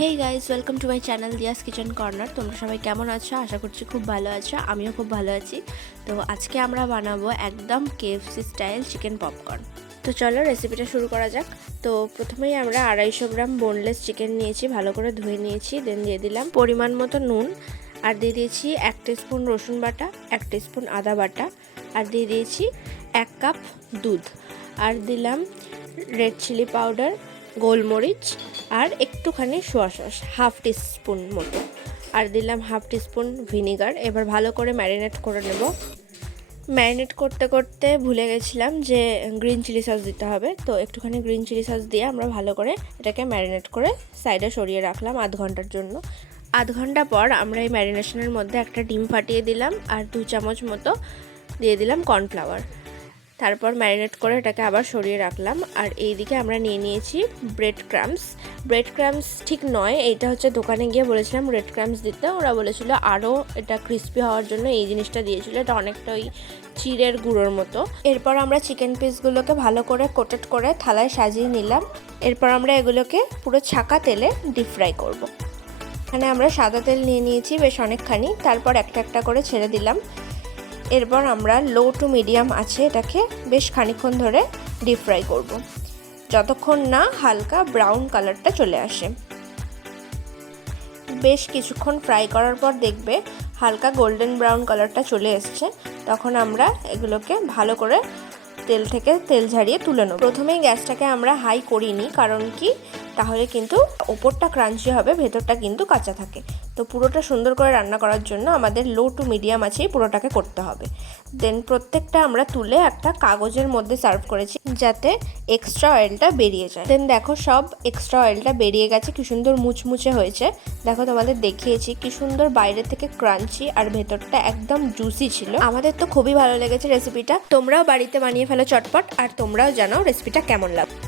Hey guys, welcome to my channel Diya's kitchen corner. তোমরা সবাই কেমন আছো? আশা করছি খুব ভালো আছো। আমিও খুব ভালো আছি। তো আজকে আমরা বানাবো একদম KFC স্টাইল চিকেন পপকর্ন। তো চলো রেসিপিটা শুরু করা যাক। তো প্রথমেই আমরা 250 গ্রাম বোনলেস চিকেন নিয়েছি, ভালো করে ধুয়ে নিয়েছি। দেন দিয়ে দিলাম পরিমাণ মতো নুন, আর দিয়ে দিয়েছি 1 টিস্পুন রসুন বাটা, 1 টিস্পুন আদা বাটা, আর দিয়ে দিয়েছি 1 কাপ দুধ, আর দিলাম রেড চিলি পাউডার, গোলমরিচ, আর একটুখানি সোয়া সস 1/2 টিস্পুন মতো, আর দিলাম 1/2 টিস্পুন ভিনিগার। এবার ভালো করে ম্যারিনেট করে নেব। ম্যারিনেট করতে করতে ভুলে গেছিলাম যে গ্রিন চিলি সস দিতে হবে। তো একটুখানি গ্রিন চিলি সস দিয়ে আমরা ভালো করে এটাকে ম্যারিনেট করে সাইডে সরিয়ে রাখলাম আধ ঘন্টার জন্য। আধ ঘন্টা পর আমরা এই ম্যারিনেশনের মধ্যে একটা ডিম ফাটিয়ে দিলাম, আর 2 চামচ মতো দিয়ে দিলাম কর্নফ্লাওয়ার। তারপর ম্যারিনেট করে এটাকে আবার সরিয়ে রাখলাম। আর এইদিকে আমরা নিয়ে নিয়েছি ব্রেড ক্রাম্স ঠিক নয়, এইটা হচ্ছে দোকানে গিয়ে বলেছিলাম ব্রেড ক্রাম্স দিতে, ওরা বলেছিল আরও এটা ক্রিস্পি হওয়ার জন্য এই জিনিসটা দিয়েছিল। এটা অনেকটা ওই চিড়ের গুঁড়োর মতো। এরপর আমরা চিকেন পিসগুলোকে ভালো করে কোটেড করে থালায় সাজিয়ে নিলাম। এরপর আমরা এগুলোকে পুরো ছাকা তেলে ডিপ ফ্রাই করব। এখানে আমরা সাদা তেল নিয়ে নিয়েছি বেশ অনেকখানি, তারপর একটা একটা করে ছেড়ে দিলাম। এরপর আমরা লো টু মিডিয়াম আছে এটাকে বেশ খানিকক্ষণ ধরে ডিপ ফ্রাই করব, যতক্ষণ না হালকা ব্রাউন কালারটা চলে আসে। বেশ কিছুক্ষণ ফ্রাই করার পর দেখবে হালকা গোল্ডেন ব্রাউন কালারটা চলে এসছে। তখন আমরা এগুলোকে ভালো করে তেল থেকে তেল ঝাড়িয়ে তুলে নেব। প্রথমেই গ্যাসটাকে আমরা হাই করিনি, কারণ কি তাহলে কিন্তু ওপরটা ক্রাঞ্চি হবে, ভেতরটা কিন্তু কাঁচা থাকে। তো পুরোটা সুন্দর করে রান্না করার জন্য আমাদের লো টু মিডিয়াম আছেই পুরোটাকে করতে হবে। দেন প্রত্যেকটা আমরা তুলে একটা কাগজের মধ্যে সার্ভ করেছি, যাতে এক্সট্রা অয়েলটা বেরিয়ে যায়। দেন দেখো সব এক্সট্রা অয়েলটা বেরিয়ে গেছে, কি সুন্দর মুচমুচে হয়েছে। দেখো তোমাদের দেখিয়েছি কি সুন্দর বাইরে থেকে ক্রাঞ্চি আর ভেতরটা একদম জুসি ছিল। আমাদের তো খুবই ভালো লেগেছে রেসিপিটা। তোমরাও বাড়িতে বানিয়ে ফেলো চটপট, আর তোমরাও জানাও রেসিপিটা কেমন লাগবে।